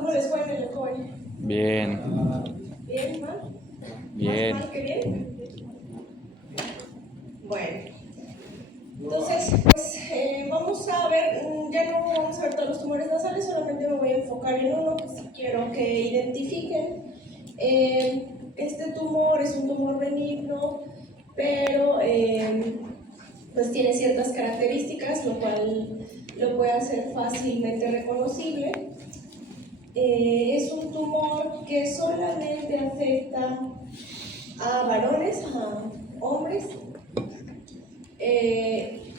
¿Cómo les fue en el joven? Bien. ¿Bien, mal? Bien. ¿Más mal que bien? Bueno, entonces, pues vamos a ver, ya no vamos a ver todos los tumores nasales, solamente me voy a enfocar en uno que sí quiero que identifiquen. Este tumor es un tumor benigno, pero pues tiene ciertas características, lo cual lo puede hacer fácilmente reconocible. Es un tumor que solamente afecta a varones, a hombres,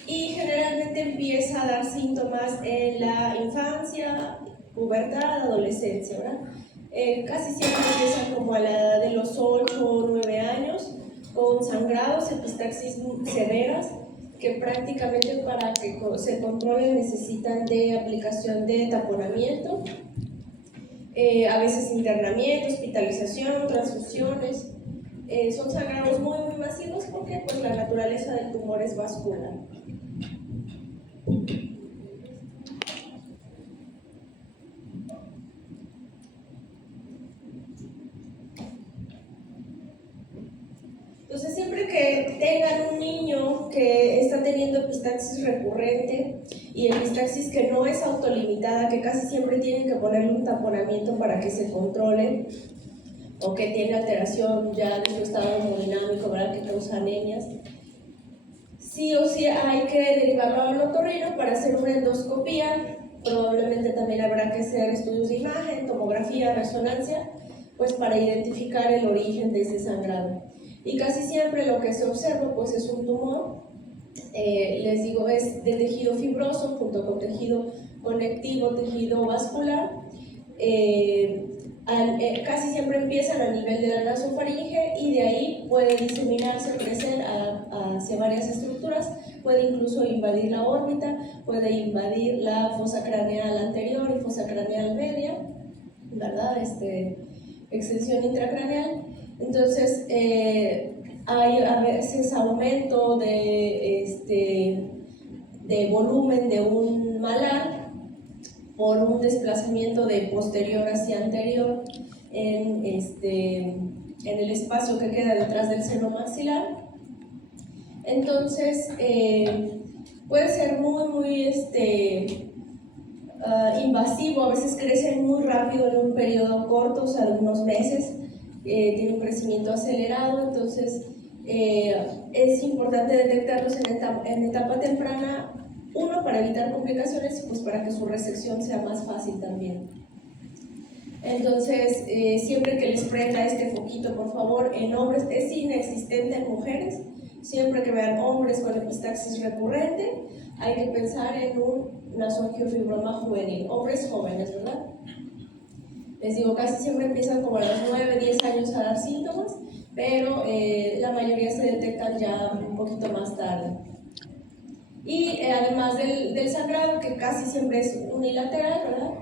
y generalmente empieza a dar síntomas en la infancia, pubertad, adolescencia, ¿verdad? Casi siempre empieza como a la edad de los 8 o 9 años, con sangrados, epistaxis severas, que prácticamente para que se controle necesitan de aplicación de taponamiento, a veces internamiento, hospitalización, transfusiones. Son sangrados muy masivos porque pues, la naturaleza del tumor es vascular. Entonces, siempre que tengan un niño que está teniendo epistaxis recurrente y epistaxis que no es autolimitada, que casi siempre tienen que ponerle un taponamiento para que se controle, o que tiene alteración ya de su estado hemodinámico, ¿verdad?, que causa anemias, sí o sí hay que derivarlo al otorrino para hacer una endoscopía. Probablemente también habrá que hacer estudios de imagen, tomografía, resonancia, pues para identificar el origen de ese sangrado. Y casi siempre lo que se observa pues es un tumor, les digo, es de tejido fibroso junto con tejido conectivo, tejido vascular. Casi siempre empiezan a nivel de la nasofaringe y de ahí puede diseminarse, crecer hacia varias estructuras, puede incluso invadir la órbita, puede invadir la fosa craneal anterior y fosa craneal media, ¿verdad? Extensión intracraneal. Entonces, hay a veces aumento de volumen de un malar por un desplazamiento de posterior hacia anterior en el espacio que queda detrás del seno maxilar. Entonces, puede ser muy invasivo, a veces crece muy rápido en un periodo corto, o sea, de unos meses, tiene un crecimiento acelerado, entonces es importante detectarlos en etapa temprana, uno, para evitar complicaciones y pues para que su resección sea más fácil también. Entonces, siempre que les prenda este foquito, por favor, en hombres, es inexistente en mujeres. Siempre que vean hombres con epistaxis recurrente, hay que pensar en un nasogiofibroma juvenil, hombres jóvenes, ¿verdad? Les digo, casi siempre empiezan como a los 9, 10 años a dar síntomas, pero la mayoría se detectan ya un poquito más tarde. Y además del sangrado, que casi siempre es unilateral, ¿verdad?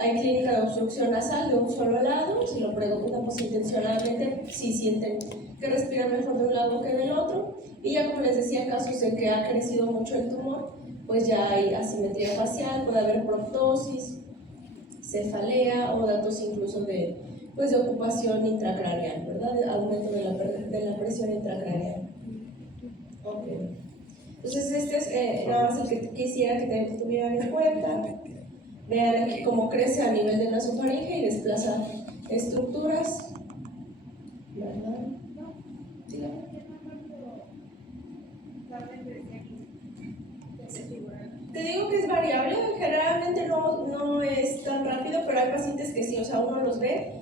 Hay clínica de obstrucción nasal de un solo lado. Si lo preguntamos intencionadamente, si sienten que respiran mejor de un lado que del otro. Y ya como les decía, en casos en que ha crecido mucho el tumor, pues ya hay asimetría facial, puede haber proptosis, cefalea o datos incluso de ocupación intracraneal, ¿verdad? De aumento de la presión intracraneal. Okay. Entonces este es nada más el que quisiera que tuvieran en cuenta. Vean aquí cómo crece a nivel de nasofaringe y desplaza estructuras, ¿verdad? Te digo que es variable, generalmente no es tan rápido, pero hay pacientes que sí, o sea, uno los ve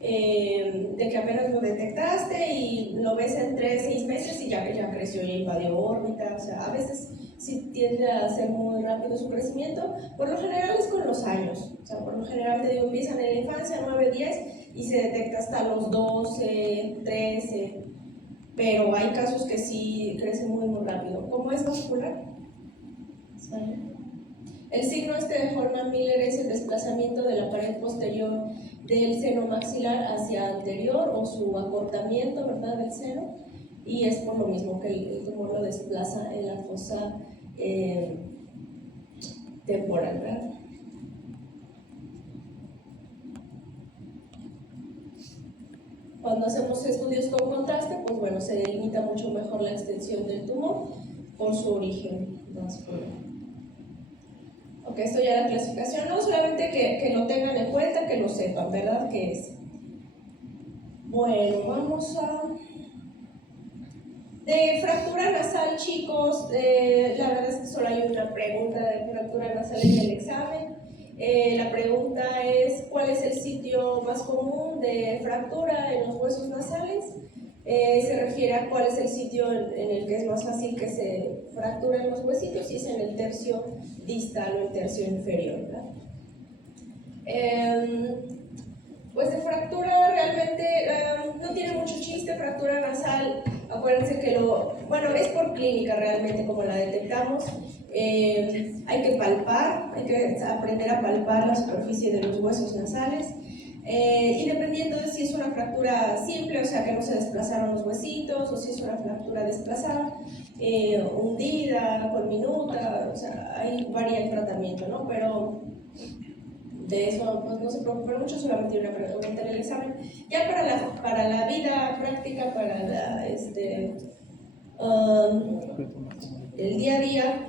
de que apenas lo detectaste y lo ves en 3-6 meses y ya creció y invadió órbita, o sea, a veces sí tiende a ser muy rápido su crecimiento, por lo general es con los años, o sea, por lo general te digo, empiezan en la infancia, 9-10 y se detecta hasta los 12-13, pero hay casos que sí crecen muy rápido. ¿Cómo es vascular? El signo de Horner-Miller es el desplazamiento de la pared posterior del seno maxilar hacia anterior o su acortamiento, ¿verdad?, del seno, y es por lo mismo que el tumor lo desplaza en la fosa temporal, ¿verdad? Cuando hacemos estudios con contraste, pues bueno, se delimita mucho mejor la extensión del tumor por su origen vascular. Ok, esto ya la clasificación, no solamente que lo tengan en cuenta, que lo sepan, ¿verdad? ¿Qué es? Bueno, vamos a... De fractura nasal, chicos, la verdad es que solo hay una pregunta de fractura nasal en el examen. La pregunta es, ¿cuál es el sitio más común de fractura en los huesos nasales? Se refiere a cuál es el sitio en el que es más fácil que se fracturen los huesitos, y es en el tercio distal o el tercio inferior, ¿verdad? Pues de fractura realmente no tiene mucho chiste. Fractura nasal, acuérdense que es por clínica realmente como la detectamos. Hay que palpar, hay que aprender a palpar la superficie de los huesos nasales, y dependiendo de si es una fractura simple, o sea que no se desplazaron los huesitos, o si es una fractura desplazada, hundida, con minuta, o sea, ahí varía el tratamiento, ¿no? Pero de eso pues, no se preocupen mucho, solamente una pregunta en el examen. Ya para la vida práctica, para el día a día,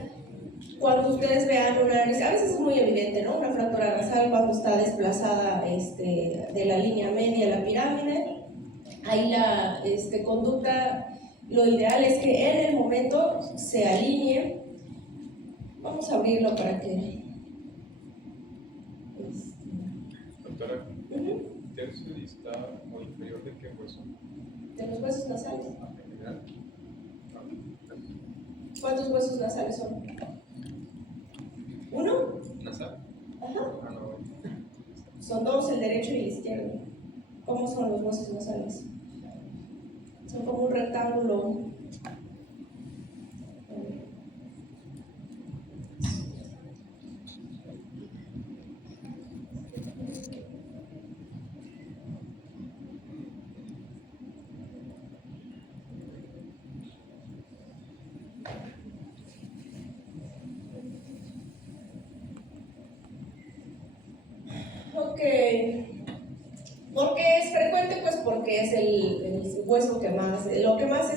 cuando ustedes vean una nariz, a veces es muy evidente, ¿no? Una fractura nasal cuando está desplazada de la línea media a la pirámide, ahí la conducta, lo ideal es que en el momento se alinee. Vamos a abrirlo para que... Doctora, ¿tercio distal o inferior de qué hueso? De los huesos nasales. En general. ¿Cuántos huesos nasales son? ¿Uno? ¿Nasal? Ajá. Ah, no. Son dos, el derecho y el izquierdo. ¿Cómo son los huesos nasales? Son como un rectángulo. Ok. ¿Por qué es frecuente? Pues porque es el hueso que más, lo que más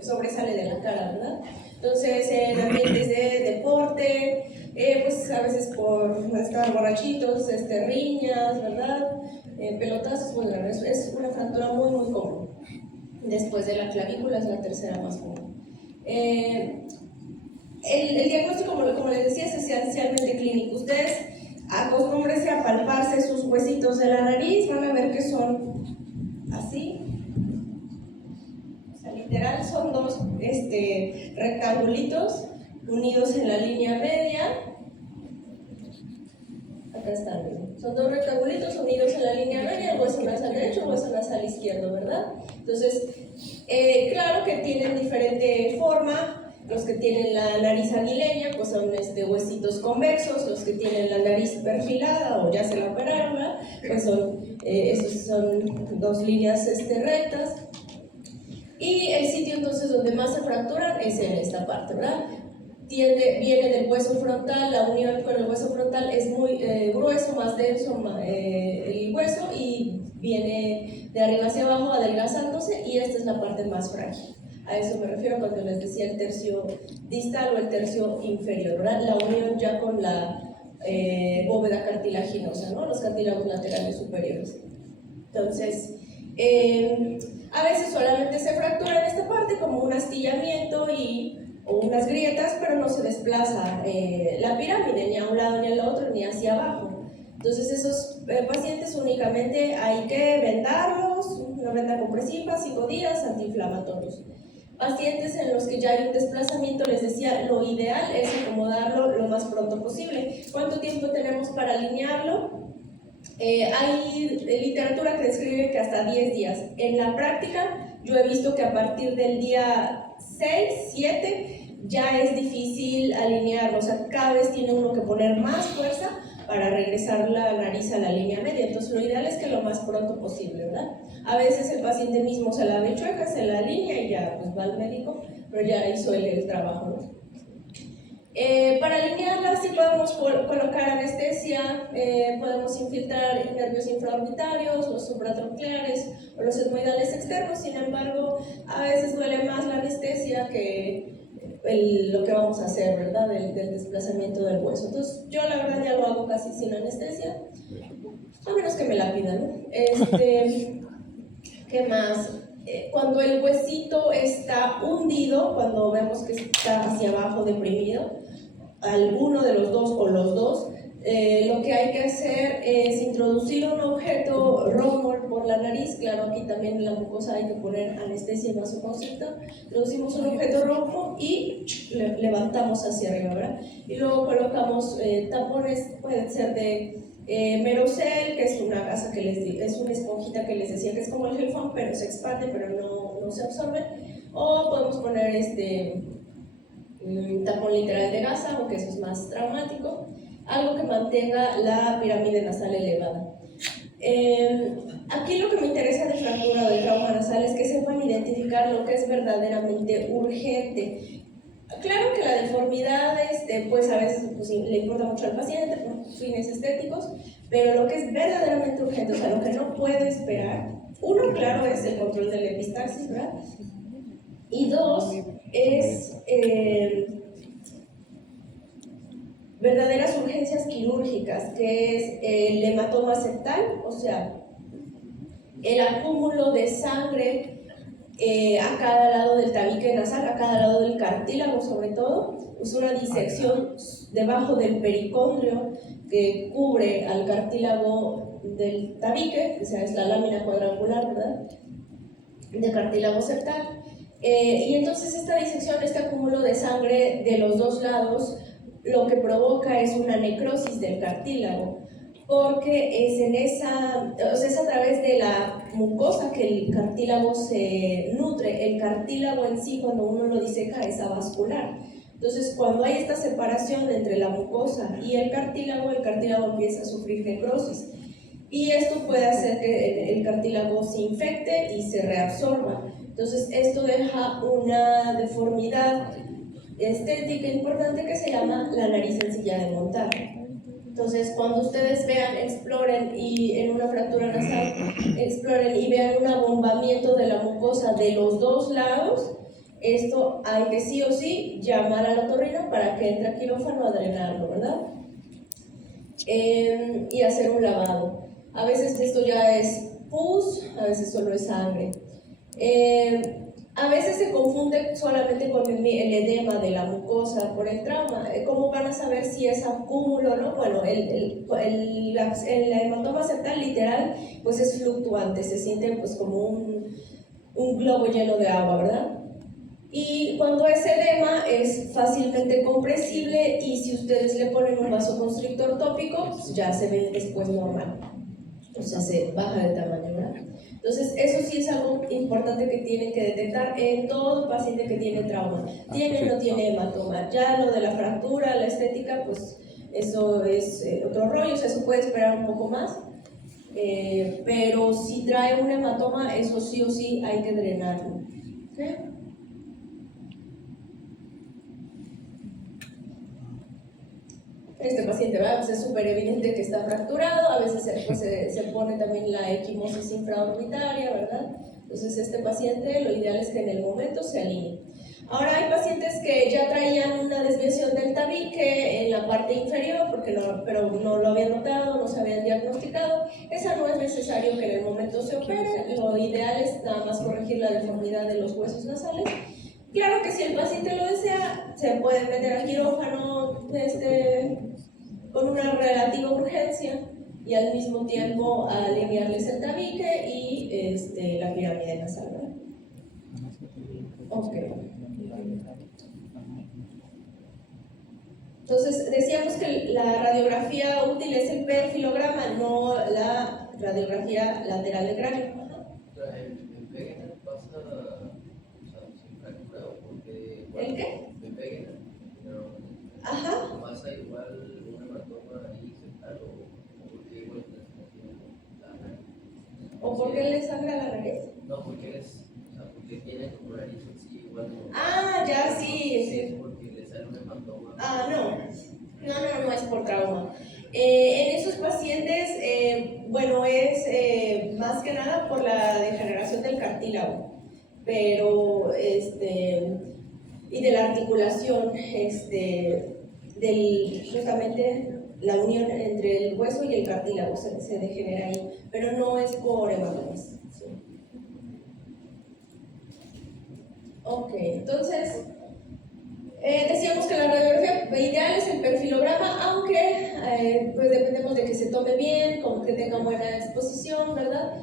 sobresale de la cara, ¿verdad? Entonces, en ambientes de deporte, pues a veces por estar borrachitos, riñas, ¿verdad? Pelotazos, pues bueno, es una fractura muy, muy común. Después de la clavícula es la tercera más común. El diagnóstico, como les decía, es esencialmente clínico. Ustedes acostúmbrense a palparse sus huesitos de la nariz, van a ver que son así. O sea, literal son dos rectangulitos unidos en la línea media. Acá están, son dos rectangulitos unidos en la línea media, el hueso nasal derecho, el hueso nasal izquierdo, ¿verdad? Entonces, claro que tienen diferente forma. Los que tienen la nariz aguileña, pues son huesitos convexos. Los que tienen la nariz perfilada o ya se la operaron, ¿verdad? Pues esos son dos líneas rectas. Y el sitio entonces donde más se fracturan es en esta parte, ¿verdad? Viene del hueso frontal, la unión con el hueso frontal es muy grueso, más denso el hueso, y viene de arriba hacia abajo adelgazándose, y esta es la parte más frágil. A eso me refiero cuando les decía el tercio distal o el tercio inferior, ¿verdad? La unión ya con la bóveda cartilaginosa, ¿no? Los cartílagos laterales superiores. Entonces, a veces solamente se fractura en esta parte como un astillamiento o unas grietas, pero no se desplaza la pirámide ni a un lado ni al otro ni hacia abajo. Entonces esos pacientes únicamente hay que vendarlos, una venda compresiva, 5 días, antiinflamatorios. Pacientes en los que ya hay un desplazamiento, les decía, lo ideal es acomodarlo lo más pronto posible. ¿Cuánto tiempo tenemos para alinearlo? Hay literatura que describe que hasta 10 días. En la práctica, yo he visto que a partir del día 6, 7, ya es difícil alinearlo. O sea, cada vez tiene uno que poner más fuerza para regresar la nariz a la línea media. Entonces, lo ideal es que lo más pronto posible, ¿verdad? A veces el paciente mismo se la ve chueca, se la alinea y ya pues va al médico, pero ya hizo el trabajo, ¿no? Para alinearla sí podemos colocar anestesia, podemos infiltrar nervios infraorbitarios, los supratroncleares o los etmoidales externos. Sin embargo, a veces duele más la anestesia que lo que vamos a hacer, ¿verdad? Del desplazamiento del hueso. Entonces, yo la verdad ya lo hago casi sin anestesia, a menos que me la pidan, ¿no? ¿Qué más? Cuando el huesito está hundido, cuando vemos que está hacia abajo deprimido, alguno de los dos o los dos, lo que hay que hacer es introducir un objeto rojo por la nariz. Claro, aquí también en la mucosa hay que poner anestesia y vasoconstrictor. Introducimos un objeto rojo y levantamos hacia arriba, ¿verdad? Y luego colocamos tapones, pueden ser de Merocel, que es una gasa que es una esponjita que les decía que es como el Gelfón, pero se expande, pero no se absorbe. O podemos poner un tapón literal de gasa, aunque eso es más traumático, algo que mantenga la pirámide nasal elevada. Aquí lo que me interesa de fractura o de trauma nasal es que sepan identificar lo que es verdaderamente urgente. Claro que la deformidad pues a veces pues, le importa mucho al paciente por fines estéticos, pero lo que es verdaderamente urgente, o sea, lo que no puede esperar, uno, claro, es el control de la epistaxis, ¿verdad? Y dos, es verdaderas urgencias quirúrgicas, que es el hematoma septal, o sea, el acúmulo de sangre a cada lado del tabique nasal, a cada lado del cartílago sobre todo, es una disección debajo del pericondrio que cubre al cartílago del tabique, o sea, es la lámina cuadrangular, ¿verdad?, de cartílago septal. Y entonces esta disección, este acúmulo de sangre de los dos lados, lo que provoca es una necrosis del cartílago, porque es es a través de la mucosa que el cartílago se nutre. El cartílago en sí, cuando uno lo diseca, es avascular. Entonces, cuando hay esta separación entre la mucosa y el cartílago empieza a sufrir necrosis. Y esto puede hacer que el cartílago se infecte y se reabsorba. Entonces, esto deja una deformidad estética importante que se llama la nariz en silla de montar. Entonces, cuando ustedes vean, exploren y en una fractura nasal, exploren y vean un abombamiento de la mucosa de los dos lados, esto hay que sí o sí llamar al otorrino para que entre a quirófano a drenarlo, ¿verdad? Y hacer un lavado. A veces esto ya es pus, a veces solo es sangre. A veces se confunde solamente con el edema de la mucosa por el trauma. ¿Cómo van a saber si es acúmulo o no? Bueno, el hematoma septal literal pues es fluctuante, se siente pues como un globo lleno de agua, ¿verdad? Y cuando es edema es fácilmente compresible y si ustedes le ponen un vasoconstrictor tópico, pues ya se ve después normal. O sea, se baja de tamaño, ¿verdad? Entonces, eso sí es algo importante que tienen que detectar en todo paciente que tiene trauma. ¿Tiene o no tiene hematoma? Ya lo de la fractura, la estética, pues eso es otro rollo, o sea, eso puede esperar un poco más. Pero si trae un hematoma, eso sí o sí hay que drenarlo. ¿Okay? Este paciente, ¿verdad? Pues es súper evidente que está fracturado, a veces se pone también la equimosis infraorbitaria, ¿verdad? Entonces este paciente lo ideal es que en el momento se alinee. Ahora hay pacientes que ya traían una desviación del tabique en la parte inferior, pero no lo habían notado, no se habían diagnosticado. Esa no es necesario que en el momento se opere, lo ideal es nada más corregir la deformidad de los huesos nasales. Claro que si el paciente lo desea, se puede meter al quirófano con una relativa urgencia y al mismo tiempo alinearles el tabique y la pirámide nasal, ¿verdad? Ok. Entonces, decíamos que la radiografía útil es el perfilograma, no la radiografía lateral del cráneo. ¿El qué? Ajá. ¿Pasa igual un hematoma ahí sentado o porque igual ¿O por qué le sangra la nariz? No, porque porque tiene como nariz así igual. Ah, ya, sí. Sí, porque le sale un hematoma. No es por trauma. En esos pacientes, bueno, es más que nada por la degeneración del cartílago, pero y de la articulación, justamente la unión entre el hueso y el cartílago se degenera ahí, pero no es por hematomas. ¿Sí? Ok, entonces decíamos que la radiografía ideal es el perfilograma, aunque pues dependemos de que se tome bien, que tenga buena exposición, ¿verdad?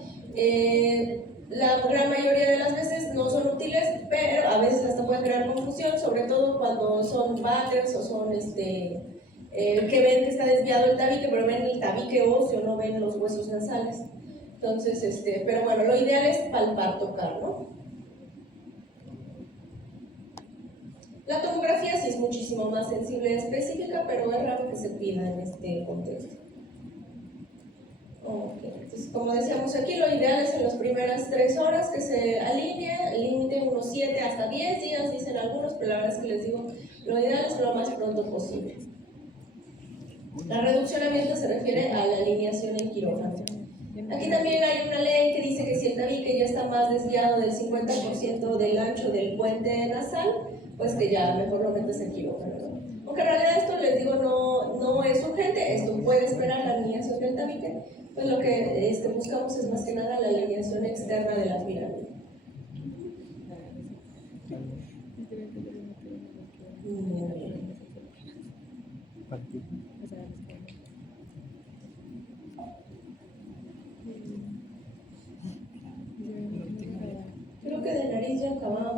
La gran mayoría de las veces no son útiles, pero a veces hasta pueden crear confusión, sobre todo cuando son batters o son que ven que está desviado el tabique, pero ven el tabique óseo, no ven los huesos nasales. Entonces, pero bueno, lo ideal es palpar, tocar, ¿no? La tomografía sí es muchísimo más sensible y específica, pero es raro que se pida en este contexto. Okay. Entonces, como decíamos aquí, lo ideal es en las primeras 3 horas que se alinee, el límite unos 7 hasta 10 días, dicen algunos, pero la verdad es que les digo, lo ideal es lo más pronto posible. La reduccionamiento se refiere a la alineación en quirófano. Aquí también hay una ley que dice que si el tabique ya está más desviado del 50% del ancho del puente nasal, pues que ya mejor lo metes en quirófano, ¿no? Aunque en realidad esto les digo no es urgente, esto puede esperar la alineación del tabique, pues lo que buscamos es más que nada la alineación externa de la pirámide. Muy bien. Creo que de nariz ya acabamos.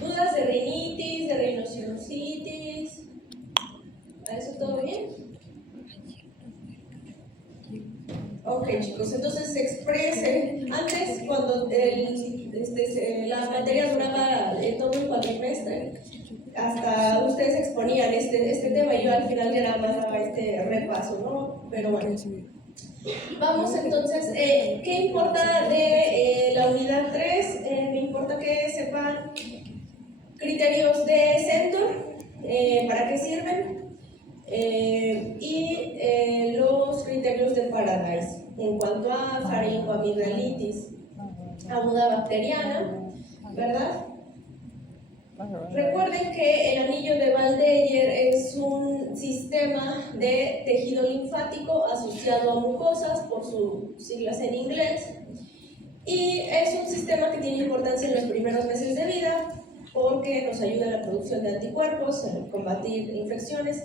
¿Dudas de rinitis, de rinosinusitis? ¿A eso todo bien? Ok, chicos, entonces se exprese. Antes, cuando la materia duraba todo el cuatrimestre, hasta ustedes exponían este tema y yo al final ya nada más daba este repaso, ¿no? Pero bueno. Vamos entonces, ¿qué importa de la unidad 3? Me importa que sepan criterios de Centor, para qué sirven, y los criterios de Paradise en cuanto a faringoamigdalitis aguda bacteriana, ¿verdad? Recuerden que el anillo de Valdeyer es un sistema de tejido linfático asociado a mucosas, por sus siglas en inglés, y es un sistema que tiene importancia en los primeros meses de vida porque nos ayuda en la producción de anticuerpos, en combatir infecciones.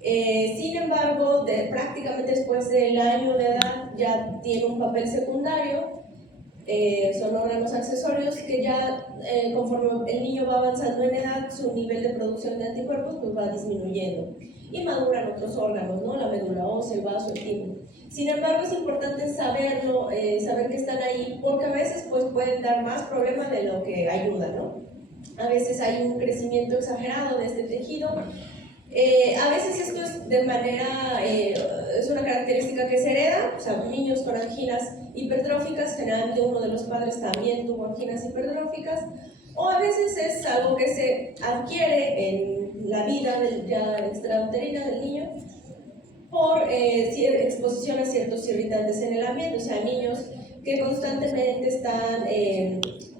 Sin embargo, prácticamente después del año de edad ya tiene un papel secundario. Son órganos accesorios que ya conforme el niño va avanzando en edad, su nivel de producción de anticuerpos pues va disminuyendo y maduran otros órganos, ¿no? La médula ósea, el vaso, el timo. Sin embargo, es importante saberlo, saber que están ahí, porque a veces pues pueden dar más problemas de lo que ayuda, ¿no? A veces hay un crecimiento exagerado de este tejido. A veces esto es de manera, es una característica que se hereda, o sea, niños con anginas hipertróficas, generalmente uno de los padres también tuvo anginas hipertróficas, o a veces es algo que se adquiere en la vida ya extrauterina del niño por exposición a ciertos irritantes en el ambiente, o sea, niños que constantemente están,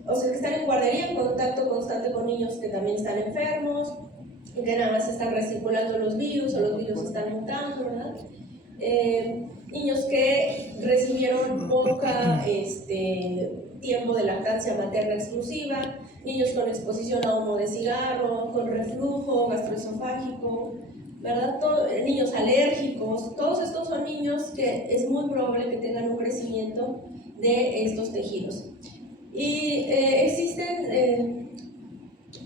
o sea, que están en guardería, en contacto constante con niños que también están enfermos, que nada más están recirculando los virus o los virus están mutando, ¿verdad? Niños que recibieron poca tiempo de lactancia materna exclusiva, niños con exposición a humo de cigarro, con reflujo gastroesofágico, ¿verdad? Niños alérgicos, todos estos son niños que es muy probable que tengan un crecimiento de estos tejidos. Y existen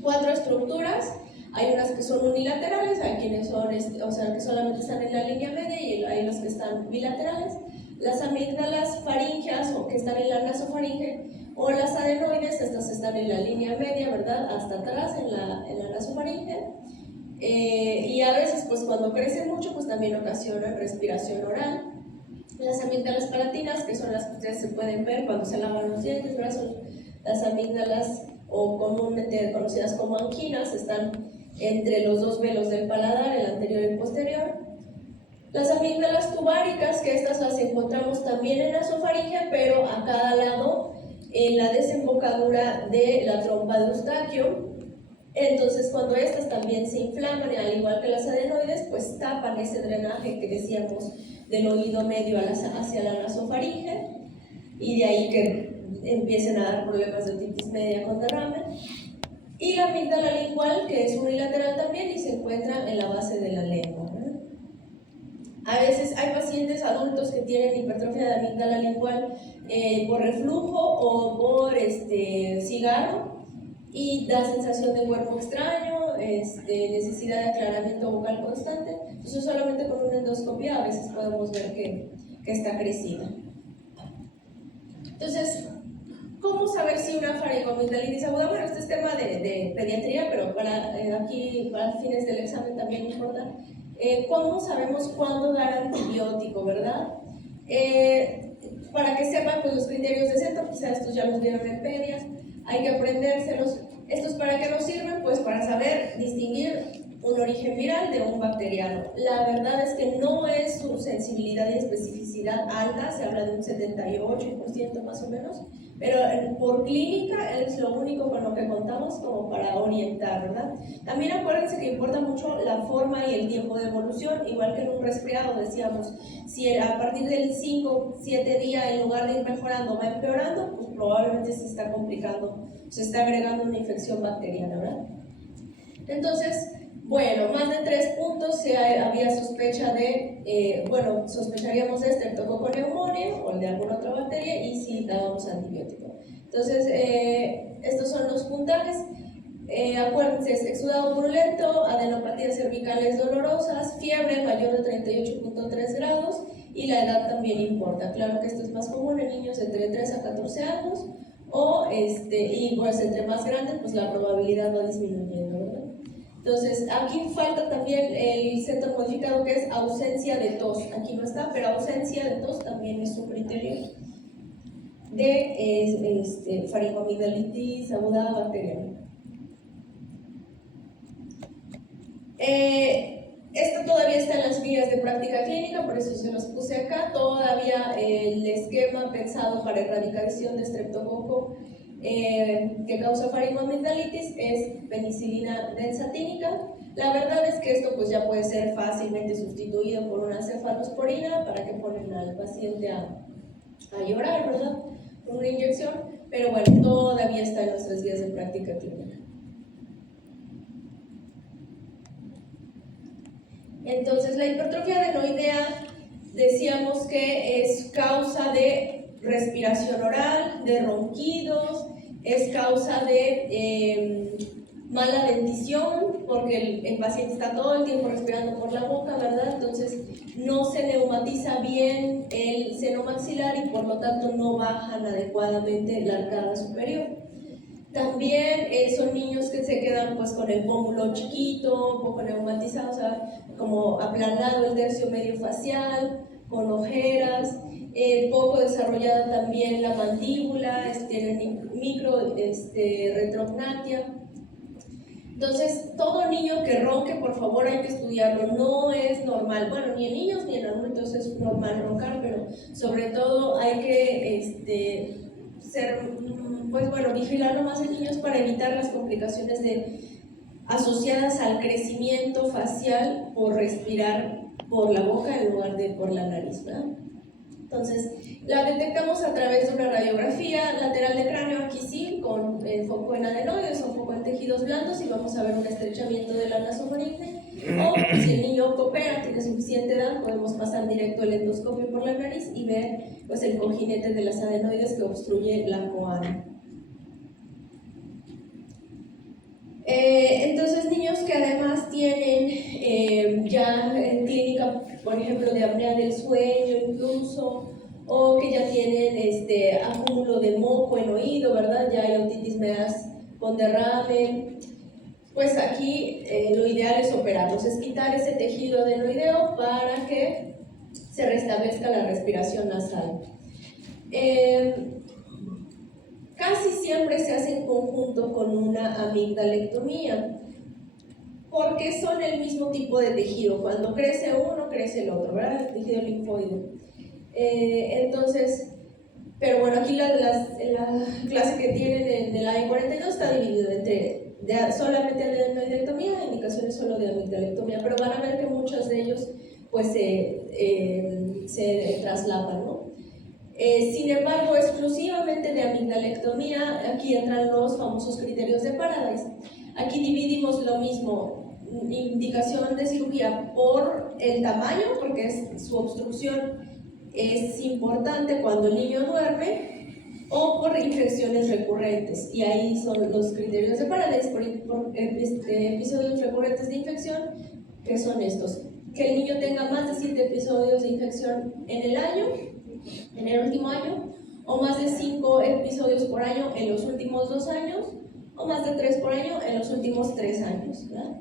4 estructuras. Hay unas que son unilaterales, hay quienes son, o sea, que solamente están en la línea media, y hay las que están bilaterales. Las amígdalas faríngeas, o que están en la nasofaringe, o las adenoides, estas están en la línea media, ¿verdad? Hasta atrás, en la nasofaringe. y a veces pues cuando crece mucho pues también ocasiona respiración oral. Las amígdalas palatinas, que son las que ustedes se pueden ver cuando se lavan los dientes, ¿verdad? Son las amígdalas o comúnmente conocidas como anquinas, están entre los dos velos del paladar, el anterior y el posterior. Las amígdalas tubáricas, que estas las encontramos también en la nasofaringe, pero a cada lado en la desembocadura de la trompa de Eustaquio. Entonces, cuando estas también se inflaman, al igual que las adenoides, pues tapan ese drenaje que decíamos del oído medio hacia la nasofaringe, y de ahí que empiecen a dar problemas de otitis media con derrame. Y la amígdala lingual, que es unilateral también y se encuentra en la base de la lengua, ¿verdad? A veces hay pacientes adultos que tienen hipertrofia de amígdala lingual por reflujo o por cigarro, y da sensación de cuerpo extraño, necesidad de aclaramiento vocal constante. Entonces solamente con una endoscopia a veces podemos ver que está crecida. Entonces, ¿cómo saber si una faringoamigdalitis aguda? Bueno, este es tema de pediatría, pero aquí para fines del examen también importa. ¿Cómo sabemos cuándo dar antibiótico, verdad? Para que sepan pues, los criterios de CETO, quizás estos ya los vieron en pedia, hay que aprendérselos. ¿Estos para qué nos sirven? Pues para saber distinguir un origen viral de un bacteriano. La verdad es que no es su sensibilidad y especificidad alta, se habla de un 78% más o menos, pero por clínica es lo único con lo que contamos como para orientar, ¿verdad? También acuérdense que importa mucho la forma y el tiempo de evolución, igual que en un resfriado decíamos, si a partir del 5-7 días en lugar de ir mejorando va empeorando, pues probablemente se está complicando, se está agregando una infección bacteriana, ¿verdad? Entonces, bueno, más de 3 puntos si había sospecha de, sospecharíamos de Streptococcus o de alguna otra bacteria y si dábamos antibiótico. Entonces, estos son los puntajes. Acuérdense, es exudado purulento, adenopatías cervicales dolorosas, fiebre mayor de 38.3 grados y la edad también importa. Claro que esto es más común en niños entre 3 a 14 años y pues entre más grandes pues la probabilidad va disminuyendo, ¿verdad? Entonces, aquí falta también el centro modificado que es ausencia de tos. Aquí no está, pero ausencia de tos también es un criterio de faringoamigdalitis aguda bacteriana. Esto todavía está en las guías de práctica clínica, por eso se los puse acá. Todavía el esquema pensado para erradicación de estreptococo que causa faringoamigdalitis es penicilina benzatínica. La verdad es que esto pues ya puede ser fácilmente sustituido por una cefalosporina para que ponen al paciente a llorar, ¿verdad? Con una inyección, pero bueno, todavía está en nuestras guías de práctica clínica. Entonces, la hipertrofia adenoidea decíamos que es causa de respiración oral, de ronquidos, es causa de mala dentición, porque el paciente está todo el tiempo respirando por la boca, ¿verdad? Entonces, no se neumatiza bien el seno maxilar y por lo tanto no bajan adecuadamente la arcada superior. También son niños que se quedan pues con el pómulo chiquito, un poco neumatizado, o sea, como aplanado el tercio medio facial, con ojeras, poco desarrollada también la mandíbula, tienen micro retrognatia. Entonces, todo niño que ronque, por favor, hay que estudiarlo, no es normal, bueno, ni en niños ni en adultos es normal roncar, pero sobre todo hay que vigilarlo más en niños para evitar las complicaciones asociadas al crecimiento facial por respirar por la boca en lugar de por la nariz, ¿verdad? Entonces, la detectamos a través de una radiografía lateral de cráneo, aquí sí, con foco en adenoides o foco en tejidos blandos, y vamos a ver un estrechamiento de la nasofaringe. O si el niño coopera, tiene suficiente edad, podemos pasar directo el endoscopio por la nariz y ver pues, el cojinete de las adenoides que obstruye la coana. Entonces, niños que además tienen ya en clínica, por ejemplo, de apnea del sueño incluso, o que ya tienen acúmulo de moco en oído, ¿verdad? Ya hay otitis meas con derrame. pues aquí lo ideal es operarlos, es quitar ese tejido adenoideo para que se restablezca la respiración nasal. Casi siempre se hace en conjunto con una amigdalectomía, porque son el mismo tipo de tejido. Cuando crece uno, crece el otro, ¿verdad? El tejido linfoide. Entonces, pero bueno, aquí la clase que tienen en el AE42 está dividido entre solamente adenoidectomía e indicaciones solo de amigdalectomía, pero van a ver que muchos de ellos pues se traslapan, ¿no? Sin embargo, exclusivamente de amigdalectomía, aquí entran los famosos criterios de Paradise. Aquí dividimos lo mismo, indicación de cirugía por el tamaño, porque su obstrucción es importante cuando el niño duerme, o por infecciones recurrentes, y ahí son los criterios de Paradise por episodios recurrentes de infección, que son estos: que el niño tenga más de 7 episodios de infección en el año, en el último año, o más de 5 episodios por año en los últimos 2 años, o más de 3 por año en los últimos 3 años, ¿verdad?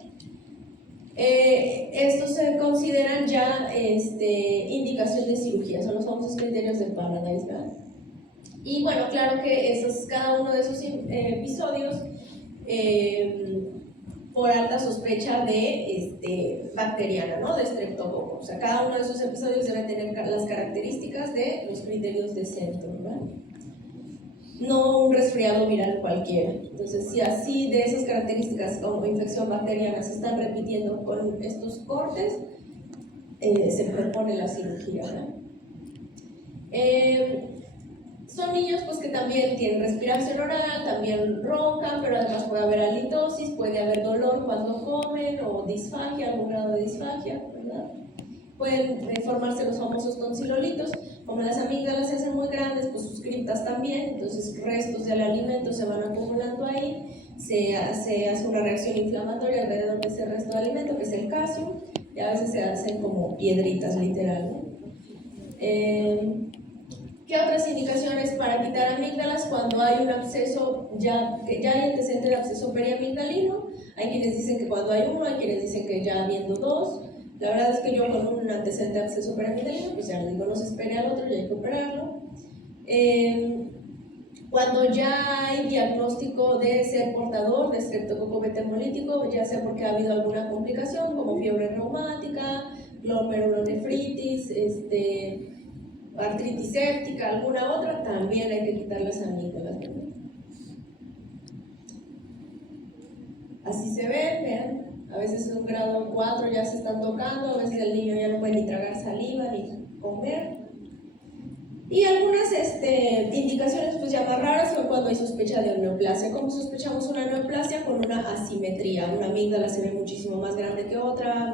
Estos se consideran ya indicación de cirugía, son los famosos criterios de Paradise, ¿verdad? Y bueno, claro que cada uno de esos episodios por alta sospecha de bacteriana, ¿no? De estreptococo. O sea, cada uno de esos episodios debe tener las características de los criterios de Centrum, ¿verdad? No un resfriado viral cualquiera. Entonces, si así de esas características como infección bacteriana se están repitiendo con estos cortes, se propone la cirugía, ¿verdad? Son niños pues, que también tienen respiración oral, también roncan, pero además puede haber halitosis, puede haber dolor cuando comen o disfagia, algún grado de disfagia, ¿verdad? Pueden formarse los famosos tonsilolitos. Como las amígdalas se hacen muy grandes, pues sus criptas también, entonces restos del alimento se van acumulando ahí, se hace una reacción inflamatoria alrededor de ese resto de alimento, que es el calcio, y a veces se hacen como piedritas, literal, ¿no? ¿Qué otras indicaciones para quitar amígdalas? Cuando hay un absceso, que ya hay antecedente de absceso periamigdalino. Hay quienes dicen que cuando hay uno, hay quienes dicen que ya habiendo dos. La verdad es que yo con un antecedente de absceso periamigdalino, pues ya les digo, no se espere al otro, ya hay que operarlo. Cuando ya hay diagnóstico de ser portador de estreptococo beta hemolítico, ya sea porque ha habido alguna complicación como fiebre reumática, glomerulonefritis, artritis séptica, alguna otra, también hay que quitar las amígdalas, ¿verdad? Así se ven, vean, a veces en un grado 4 ya se están tocando, a veces el niño ya no puede ni tragar saliva ni comer. Y algunas indicaciones pues ya más raras son cuando hay sospecha de neoplasia. ¿Cómo sospechamos una neoplasia? Con una asimetría. Una amígdala se ve muchísimo más grande que otra,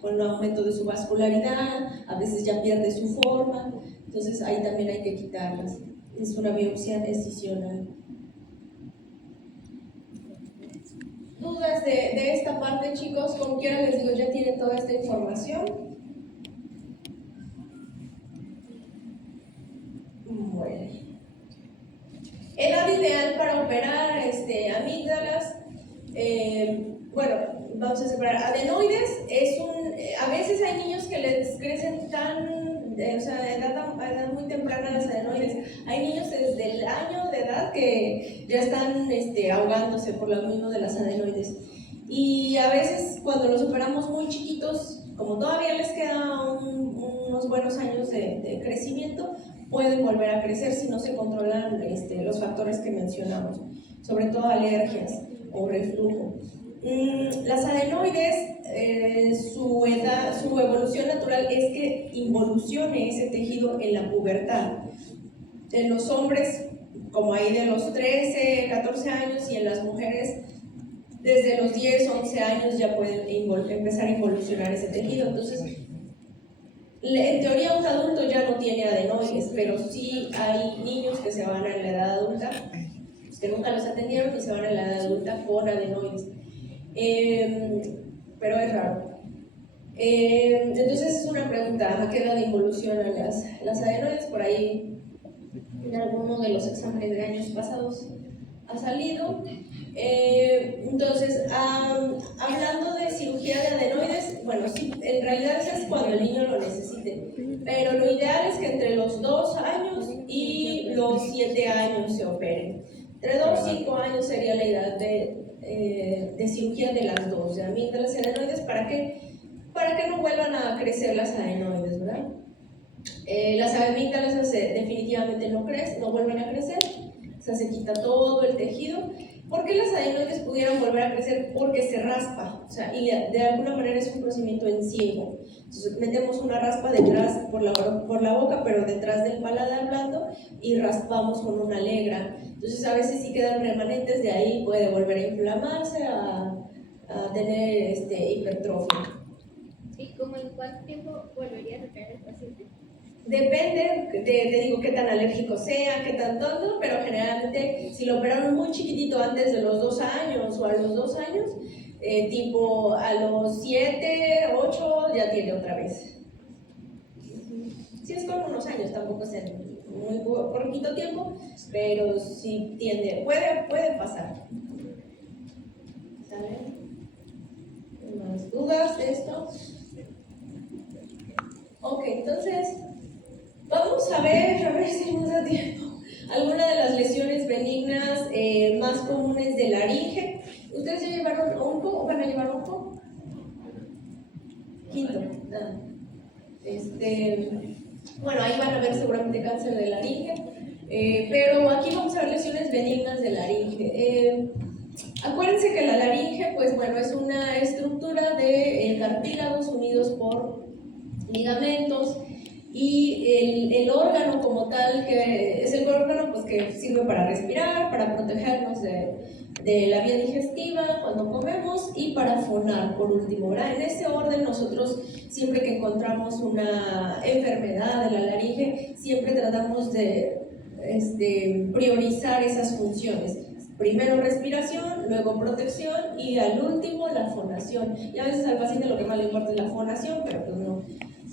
con un aumento de su vascularidad, a veces ya pierde su forma. Entonces ahí también hay que quitarlas. Es una biopsia excisional. ¿Dudas de esta parte, chicos? Como quiera les digo, ya tienen toda esta información. Bueno. Edad ideal para operar amígdalas. Bueno, vamos a separar. Adenoides a veces hay niños que les crecen o sea, a edad muy temprana las adenoides. Hay niños desde el año de edad que ya están ahogándose por lo mismo de las adenoides. Y a veces cuando los operamos muy chiquitos, como todavía les queda unos buenos años de crecimiento, pueden volver a crecer si no se controlan los factores que mencionamos, sobre todo alergias o reflujo. Las adenoides, su evolución natural es que involucione ese tejido en la pubertad. En los hombres, como ahí de los 13, 14 años, y en las mujeres desde los 10, 11 años ya pueden empezar a involucionar ese tejido. Entonces, en teoría un adulto ya no tiene adenoides, pero sí hay niños que se van a la edad adulta, que nunca los atendieron y se van a la edad adulta con adenoides. Pero es raro. Entonces es una pregunta: ¿a qué edad involucionan las adenoides? Por ahí en alguno de los exámenes de años pasados ha salido. Entonces, hablando de cirugía de adenoides, bueno, sí, en realidad eso es cuando el niño lo necesite, pero lo ideal es que entre los 2 años y los 7 años se operen. Entre 2 y 5 años sería la edad de cirugía de las dos, de amígdalas y adenoides, para que no vuelvan a crecer las adenoides, ¿verdad? Las amígdalas definitivamente no vuelven a crecer, o sea, se quita todo el tejido. ¿Por qué las adenoides pudieran volver a crecer? Porque se raspa, o sea, y de alguna manera es un procedimiento en ciego. Entonces metemos una raspa detrás por la boca, pero detrás del paladar blando, y raspamos con una alegra. Entonces a veces sí quedan remanentes, de ahí puede volver a inflamarse, a tener hipertrofia. ¿Y como en cuánto tiempo volvería a recaer el paciente? Depende, te digo qué tan alérgico sea, qué tan tonto, pero generalmente si lo operaron muy chiquitito antes de los 2 años o a los 2 años, tipo a los 7, 8 ya tiene otra vez. Si es con unos años, tampoco es en muy poquito tiempo, pero sí tiende, puede pasar. ¿Saben? ¿Más dudas de esto? Ok, entonces vamos a ver si nos da tiempo, algunas de las lesiones benignas más comunes de laringe. ¿Ustedes ya llevaron onco o van a llevar onco? Quinto. Bueno, ahí van a ver seguramente cáncer de laringe, pero aquí vamos a ver lesiones benignas de laringe. Acuérdense que la laringe, pues bueno, es una estructura de cartílagos unidos por ligamentos, y el órgano como tal, que es el órgano pues, que sirve para respirar, para protegernos de la vía digestiva cuando comemos, y para fonar por último, ¿verdad? En ese orden nosotros siempre que encontramos una enfermedad de la laringe, siempre tratamos de priorizar esas funciones. Primero respiración, luego protección y al último la fonación. Y a veces al paciente lo que más le importa es la fonación, pero pues no,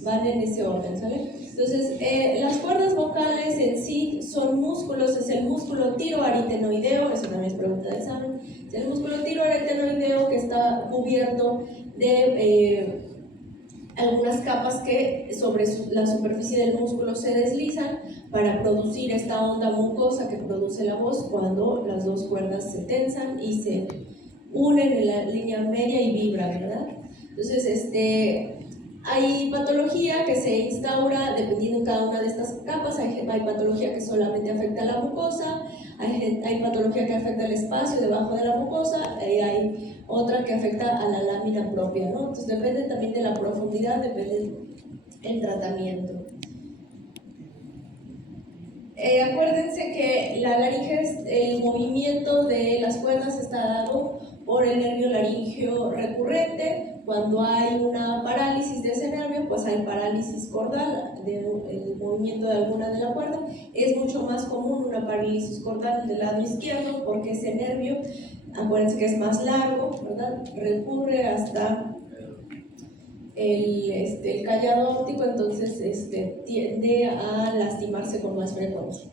van en ese orden, ¿sale? Entonces, las cuerdas vocales en sí son músculos, es el músculo tiroaritenoideo, eso también es pregunta de examen, es el músculo tiroaritenoideo que está cubierto de algunas capas que sobre la superficie del músculo se deslizan para producir esta onda mucosa que produce la voz cuando las dos cuerdas se tensan y se unen en la línea media y vibran, ¿verdad? Entonces, hay patología que se instaura dependiendo de cada una de estas capas. Hay patología que solamente afecta a la mucosa, hay patología que afecta el espacio debajo de la mucosa, y hay otra que afecta a la lámina propia, ¿no? Entonces depende también de la profundidad, depende del tratamiento. Acuérdense que la laringe, el movimiento de las cuerdas está dado por el nervio laríngeo recurrente. Cuando hay una parálisis de ese nervio, pues hay parálisis cordal, el movimiento de alguna de la cuerda. Es mucho más común una parálisis cordal del lado izquierdo porque ese nervio, acuérdense que es más largo, ¿verdad? Recurre hasta el callado óptico, entonces tiende a lastimarse con más frecuencia.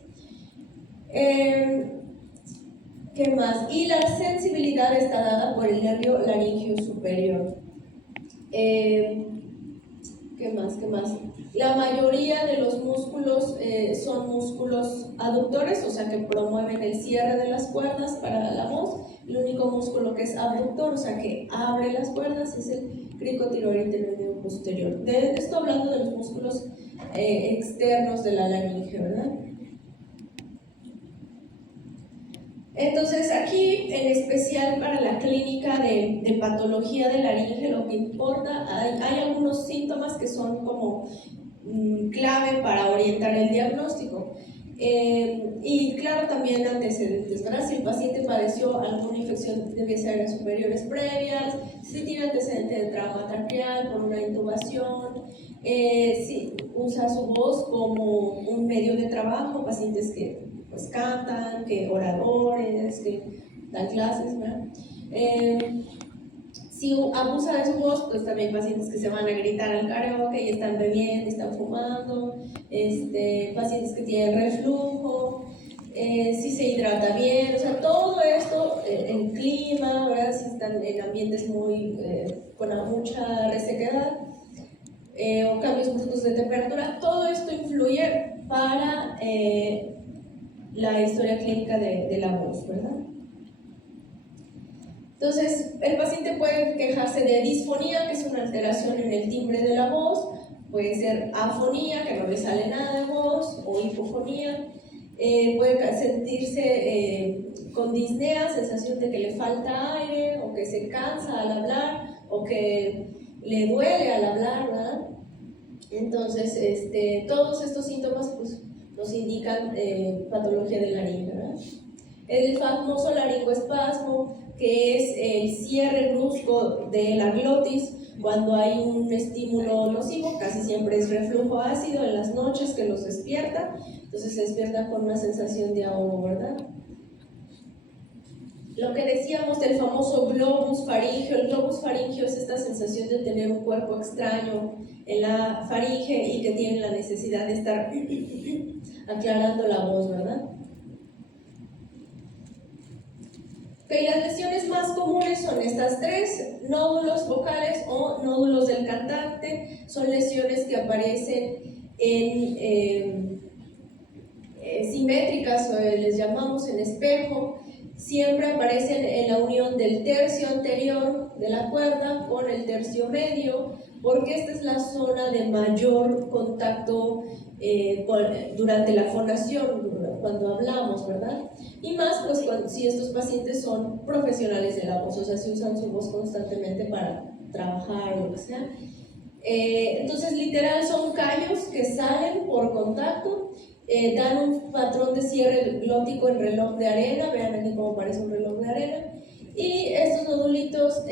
¿Qué más? Y la sensibilidad está dada por el nervio laríngeo superior. ¿Qué más? La mayoría de los músculos son músculos aductores, o sea que promueven el cierre de las cuerdas para la voz. El único músculo que es abductor, o sea que abre las cuerdas, es el cricotiroaritenoideo posterior. De esto hablando de los músculos externos de la laringe, ¿verdad? Entonces aquí, en especial para la clínica de patología de laringe, lo que importa, hay algunos síntomas que son como clave para orientar el diagnóstico. Y claro, también antecedentes, ¿verdad? Si el paciente padeció alguna infección de vías aéreas superiores previas, si tiene antecedente de trauma traqueal por una intubación, si usa su voz como un medio de trabajo, pacientes que pues cantan, que oradores, que dan clases, ¿verdad? Si abusa de su voz, pues también pacientes que se van a gritar al karaoke y están bebiendo, están fumando, pacientes que tienen reflujo, si se hidrata bien, o sea, todo esto, el clima, ¿verdad? Si están en ambientes muy, con mucha resequedad o cambios bruscos de temperatura, todo esto influye para la historia clínica de la voz, ¿verdad? Entonces, el paciente puede quejarse de disfonía, que es una alteración en el timbre de la voz, puede ser afonía, que no le sale nada de voz, o hipofonía, puede sentirse con disnea, sensación de que le falta aire, o que se cansa al hablar, o que le duele al hablar, ¿verdad? Entonces, todos estos síntomas pues, nos indican patología de laringe, ¿verdad? El famoso laringoespasmo, que es el cierre brusco de la glotis cuando hay un estímulo nocivo, casi siempre es reflujo ácido en las noches que los despierta, entonces se despierta con una sensación de ahogo, ¿verdad? Lo que decíamos del famoso globus faríngeo, el globus faríngeo es esta sensación de tener un cuerpo extraño en la faringe y que tiene la necesidad de estar aclarando la voz, ¿verdad? Okay, las lesiones más comunes son estas tres: nódulos vocales o nódulos del cantante. Son lesiones que aparecen en simétricas, o les llamamos en espejo. Siempre aparecen en la unión del tercio anterior de la cuerda con el tercio medio, porque esta es la zona de mayor contacto durante la fonación, cuando hablamos, ¿verdad? Y más pues si estos pacientes son profesionales de la voz, o sea, si usan su voz constantemente para trabajar o lo que sea. Entonces, literal, son callos que salen por contacto, dan un patrón de cierre glótico en reloj de arena, vean aquí cómo parece un reloj de arena, y estos nodulitos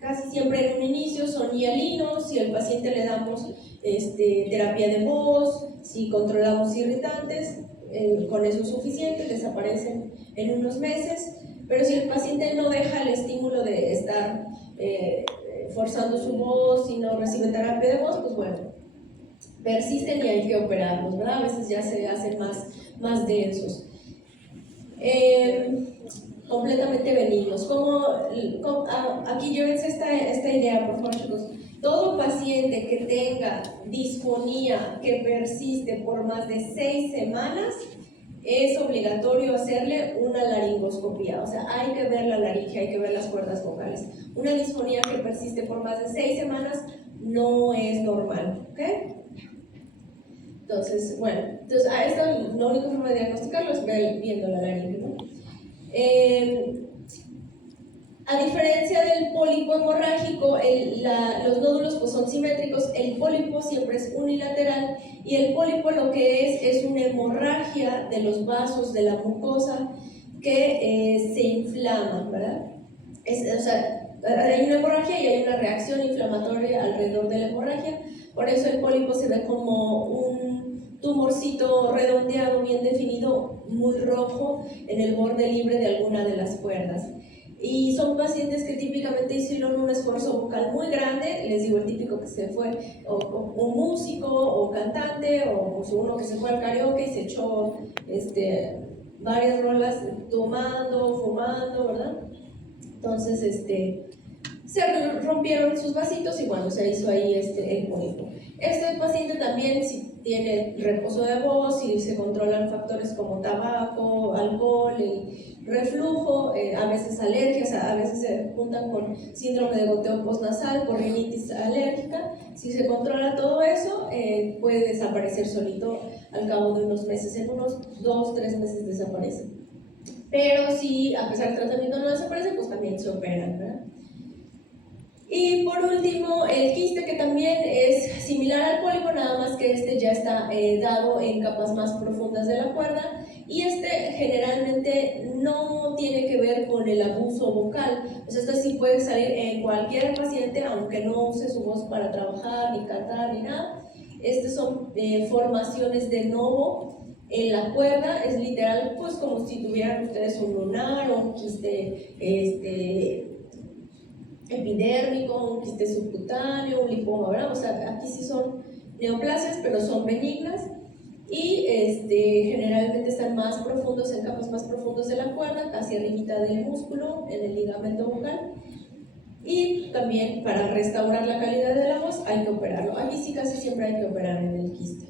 casi siempre en un inicio son hialinos. Si al paciente le damos terapia de voz, si controlamos irritantes, con eso es suficiente, desaparecen en unos meses. Pero si el paciente no deja el estímulo de estar forzando su voz y no recibe terapia de voz, pues bueno, persisten y hay que operarlos, ¿verdad? A veces ya se hacen más densos. Completamente benignos. Aquí llévense esta idea, por favor, chicos. Todo paciente que tenga disfonía que persiste por más de 6 semanas, es obligatorio hacerle una laringoscopía. O sea, hay que ver la laringe, hay que ver las cuerdas vocales. Una disfonía que persiste por más de 6 semanas no es normal, ¿ok? Entonces, bueno, la única forma de diagnosticarlo es viendo la laringe, ¿no? A diferencia del pólipo hemorrágico, los nódulos pues, son simétricos. El pólipo siempre es unilateral, y el pólipo lo que es una hemorragia de los vasos de la mucosa que se inflaman, ¿verdad? O sea, hay una hemorragia y hay una reacción inflamatoria alrededor de la hemorragia. Por eso el pólipo se ve como un tumorcito redondeado, bien definido, muy rojo en el borde libre de alguna de las cuerdas. Y son pacientes que típicamente hicieron un esfuerzo vocal muy grande, les digo, el típico que se fue, o músico, o cantante, o pues uno que se fue al karaoke y se echó varias rolas tomando, fumando, ¿verdad? Entonces, se rompieron sus vasitos y bueno, se hizo ahí el pólipo. Este paciente también, si tiene reposo de voz, si se controlan factores como tabaco, alcohol, el reflujo, a veces alergias, a veces se juntan con síndrome de goteo postnasal por rinitis alérgica. Si se controla todo eso, puede desaparecer solito al cabo de unos meses, en unos 2-3 meses desaparece. Pero si a pesar del tratamiento no desaparece, pues también se operan, ¿verdad? Y por último, el quiste, que también es similar al pólipo, nada más que ya está dado en capas más profundas de la cuerda, y generalmente no tiene que ver con el abuso vocal. O sea, sí puede salir en cualquier paciente, aunque no use su voz para trabajar, ni cantar, ni nada. Estas son formaciones de novo en la cuerda. Es literal, pues como si tuvieran ustedes un lunar o un quiste epidérmico, un quiste subcutáneo, un lipoma, ¿verdad? O sea, aquí sí son neoplasias, pero son benignas, y generalmente están más profundos, en campos más profundos de la cuerda, casi arribita del músculo, en el ligamento bucal. Y también para restaurar la calidad de la voz hay que operarlo. Aquí sí casi siempre hay que operar en el quiste.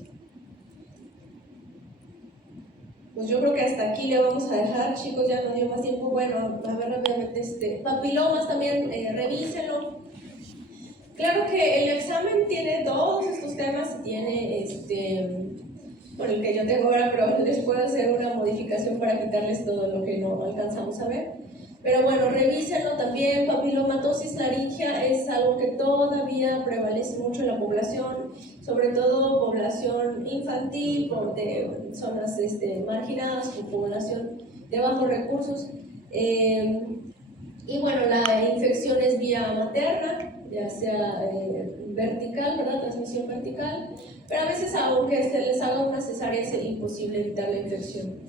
Pues yo creo que hasta aquí le vamos a dejar, chicos, ya no dio más tiempo. Bueno, a ver rápidamente, papilomas también, revísenlo. Claro que el examen tiene todos estos temas, tiene con el que yo tengo ahora, pero les puedo hacer una modificación para quitarles todo lo que no alcanzamos a ver. Pero bueno, revísenlo también. Papilomatosis laringea es algo que todavía prevalece mucho en la población, sobre todo población infantil, de zonas marginadas, o población de bajos recursos. Y bueno, la infección es vía materna, ya sea vertical, ¿verdad? Transmisión vertical, pero a veces aunque se les haga una cesárea es imposible evitar la infección.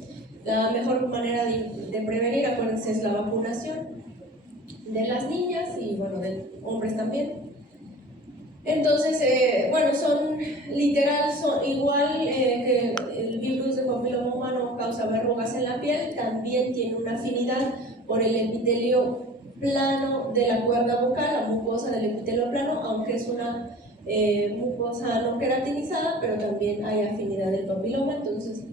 La mejor manera de prevenir, acuérdense, es la vacunación de las niñas y bueno, de hombres también. Entonces, bueno, son literal, son igual que el virus de papiloma humano causa verrugas en la piel, también tiene una afinidad por el epitelio plano de la cuerda bucal, la mucosa del epitelio plano, aunque es una mucosa no queratinizada, pero también hay afinidad del papiloma, entonces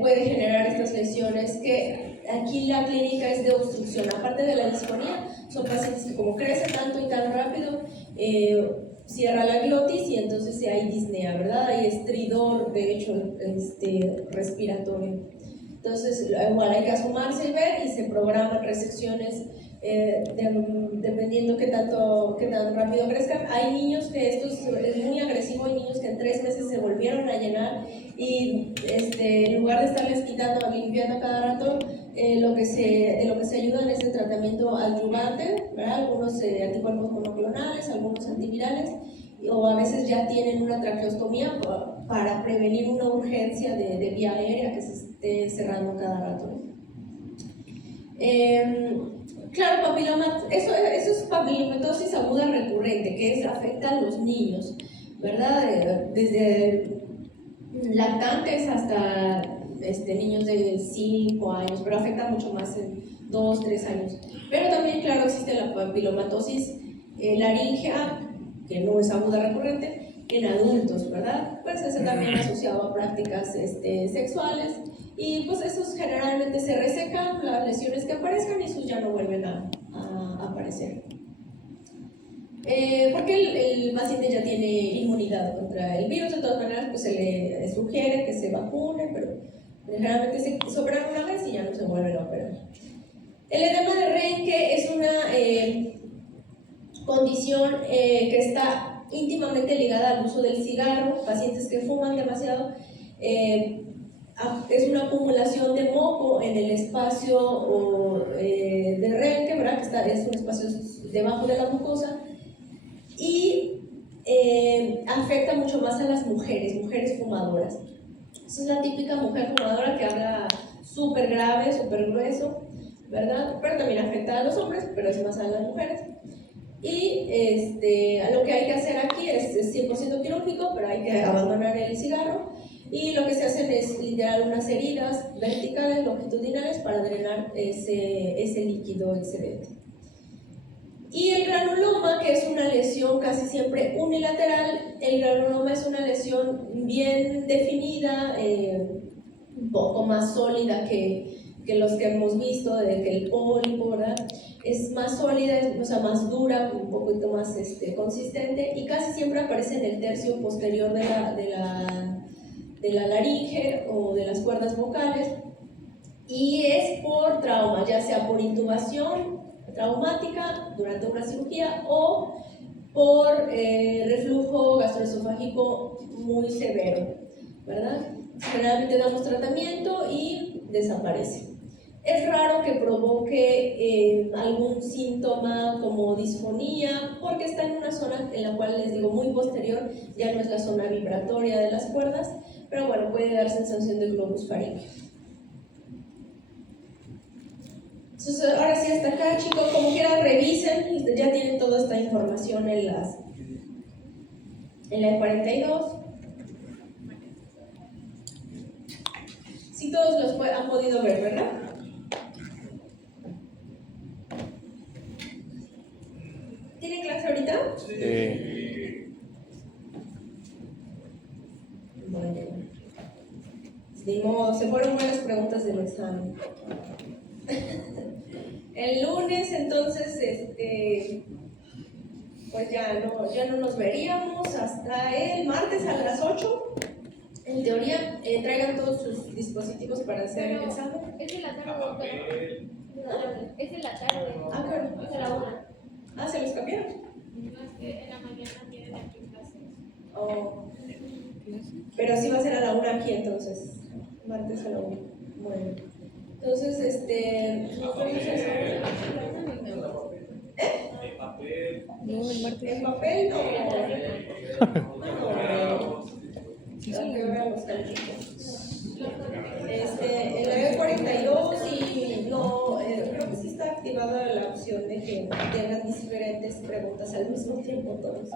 puede generar estas lesiones que aquí la clínica es de obstrucción. Aparte de la disfonía, son pacientes que como crece tanto y tan rápido, cierra la glotis y entonces hay disnea, ¿verdad? Hay estridor, de hecho, respiratorio. Entonces, igual hay que asomarse y ver y se programan resecciones dependiendo qué tan rápido crezcan. Hay niños que esto es muy agresivo, hay niños que en 3 meses se volvieron a llenar y en lugar de estarles quitando, limpiando cada rato, de lo que se ayudan es el tratamiento adyuvante, ¿verdad? Algunos anticuerpos monoclonales, algunos antivirales, o a veces ya tienen una traqueostomía para prevenir una urgencia de vía aérea que se esté cerrando cada rato. Claro, eso es papilomatosis aguda recurrente, que afecta a los niños, ¿verdad? Desde lactantes hasta niños de 5 años, pero afecta mucho más en 2, 3 años. Pero también, claro, existe la papilomatosis laríngea, que no es aguda recurrente, en adultos, ¿verdad? Pues eso también asociado a prácticas sexuales, y pues esos generalmente se resecan, las lesiones que aparezcan, y esos ya no vuelven a aparecer. Porque el paciente ya tiene inmunidad contra el virus. De todas maneras, pues se le sugiere que se vacune, pero generalmente se operan una vez y ya no se vuelven a operar. El edema de Reinke es una condición que está íntimamente ligada al uso del cigarro. Pacientes que fuman demasiado, es una acumulación de moco en el espacio de Reinke, ¿verdad? Que es un espacio debajo de la mucosa, y afecta mucho más a las mujeres fumadoras. Esa es la típica mujer fumadora que habla súper grave, súper grueso, ¿verdad? Pero también afecta a los hombres, pero es más a las mujeres. Y lo que hay que hacer aquí es 100% quirúrgico, pero hay que abandonar el cigarro, y lo que se hacen es literal unas heridas verticales, longitudinales, para drenar ese líquido excedente. Y el granuloma, que es una lesión casi siempre unilateral, el granuloma es una lesión bien definida, un poco más sólida que los que hemos visto, que el pólipo, ¿verdad? Es más sólida, o sea, más dura, un poquito más consistente, y casi siempre aparece en el tercio posterior de la laringe o de las cuerdas vocales, y es por trauma, ya sea por intubación traumática durante una cirugía o por reflujo gastroesofágico muy severo, ¿verdad? Generalmente damos tratamiento y desaparece. Es raro que provoque algún síntoma como disfonía, porque está en una zona en la cual, les digo, muy posterior, ya no es la zona vibratoria de las cuerdas, pero bueno, puede dar sensación de globus faríngeo. Entonces, ahora sí, hasta acá, chicos, como quieran, revisen, ya tienen toda esta información en la E42. Sí, todos los han podido ver, ¿verdad? ¿Tienen clase ahorita? Bueno. Ni modo, se fueron buenas preguntas del examen. El lunes, entonces, pues ya no nos veríamos hasta el martes a las 8. En teoría, traigan todos sus dispositivos para hacer el examen. Es en la tarde, doctora. Es en la tarde. Ah, claro. Es a la 1. Ah, ¿se los cambiaron? No, es que en la mañana tienen aquí clases. Oh. Pero sí va a ser a la 1 aquí, entonces. Martes a la 1. Bueno. Entonces, nos vemos a esa hora. En papel. No, el martes. ¿En papel? No. ¿A qué hora los califico? En la B42 y no, creo que sí está activada la opción de que tengan diferentes preguntas al mismo tiempo todos.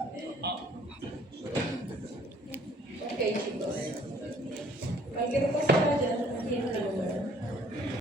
Ok, chicos. Cualquier cosa ya tienen.